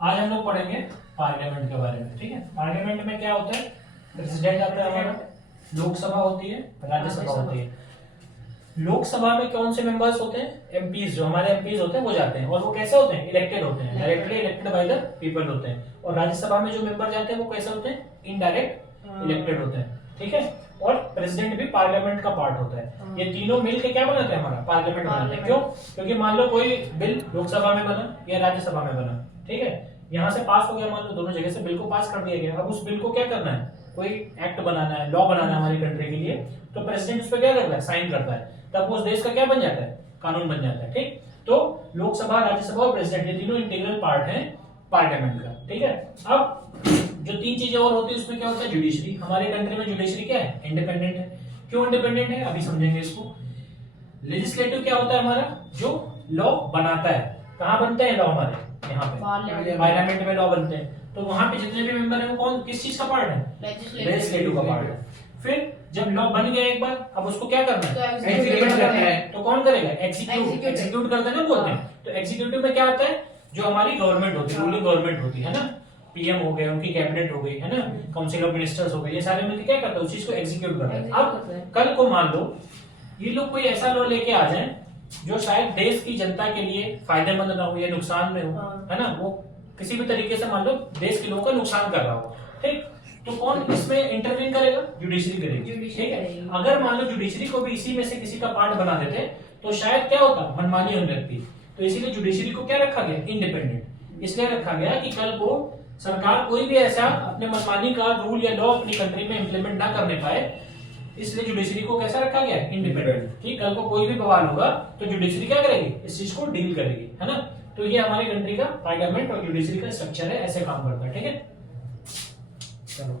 आज हम लोग पढ़ेंगे पार्लियामेंट के बारे में। ठीक है, पार्लियामेंट में क्या होता है? प्रेसिडेंट आता है हमारा, लोकसभा होती है, राज्यसभा होती है। लोकसभा में कौन से मेंबर्स होते हैं? एमपीज, जो हमारे एमपीज होते हैं वो जाते हैं, और वो कैसे होते हैं? इलेक्टेड होते हैं, directly elected by the people होते हैं। और राज्यसभा में जो मेंबर जाते हैं वो कैसे होते हैं? इनडायरेक्ट इलेक्टेड होते हैं। ठीक है, और प्रेसिडेंट भी पार्लियामेंट का पार्ट होता है। ये तीनों मिलके क्या बनाते हैं? हमारा पार्लियामेंट बनाते हैं। क्यों? क्योंकि मान लो कोई बिल लोकसभा में बना या राज्यसभा में बना, ठीक है, यहाँ से पास हो गया, मान लो दोनों जगह से बिल को पास कर दिया गया। अब उस बिल को क्या करना है? कोई एक्ट बनाना है, लॉ बनाना है हमारी कंट्री के लिए, तो प्रेसिडेंट उस पर क्या करता है? साइन करता है, तब वो उस देश का क्या बन जाता है? कानून बन जाता है। ठीक, तो लोकसभा, राज्यसभा और प्रेसिडेंट ये तीनों इंटीग्रल पार्ट है पार्लियामेंट का। ठीक है, अब जो तीन चीजें और होती है उसमें क्या होता है? जुडिशरी। हमारे कंट्री में जुडिशरी क्या है? इंडिपेंडेंट है। क्यों इंडिपेंडेंट है? अभी समझेंगे इसको। लेजिस्लेटिव क्या होता है हमारा? जो लॉ बनाता है। कहाँ बनते हैं लॉ? हमारे यहाँ पे पार्लियामेंट में लॉ बनते हैं। तो वहां पे जितने भी मेंबर है वो कौन, किस चीज का पार्ट है? लेजिस्लेटिव का पार्ट है। फिर जब लॉ बन गया एक बार, अब उसको क्या करना है? एग्जीक्यूट करना है। तो कौन करेगा? एग्जीक्यूट करते हैं ना, बोलते हैं। तो एग्जीक्यूटिव में क्या आता है? जो हमारी गवर्नमेंट होती है, रूलिंग गवर्नमेंट होती है ना, पीएम हो गए, उनकी कैबिनेट हो गई है ना, काउंसिल ऑफ मिनिस्टर्स हो गए, ये सारे मिलकर क्या करते हैं? उस चीज को एग्जीक्यूट करते हैं। अब कल को मान लो ये लोग कोई ऐसा लॉ लेके आ जाए जो शायद देश की जनता के लिए फायदेमंद ना हो या नुकसान में हो, है ना, वो किसी भी तरीके से मान लो देश के लोगों का नुकसान कर रहा हो, ठीक, तो कौन इसमें इंटरवीन करेगा? जुडिशरी करेगी। ठीक है, अगर मान लो जुडिशरी को भी इसी में से किसी का पार्ट बना देते तो शायद क्या होता? मनमानी होने लगती। तो इसीलिए जुडिशरी को क्या रखा गया? इंडिपेंडेंट इसलिए रखा गया कि कल को सरकार कोई भी ऐसा अपने मनमानी का रूल या लॉ अपनी कंट्री में इंप्लीमेंट ना करने पाए, इसलिए जुडिशरी को कैसा रखा गया? इंडिपेंडेंट। ठीक, कल को कोई भी बवाल होगा तो जुडिशरी क्या करेगी? इस चीज को डील करेगी, है ना। तो ये हमारी कंट्री का पार्लियामेंट और जुडिशरी का स्ट्रक्चर है, ऐसे काम करता है। ठीक है, चलो।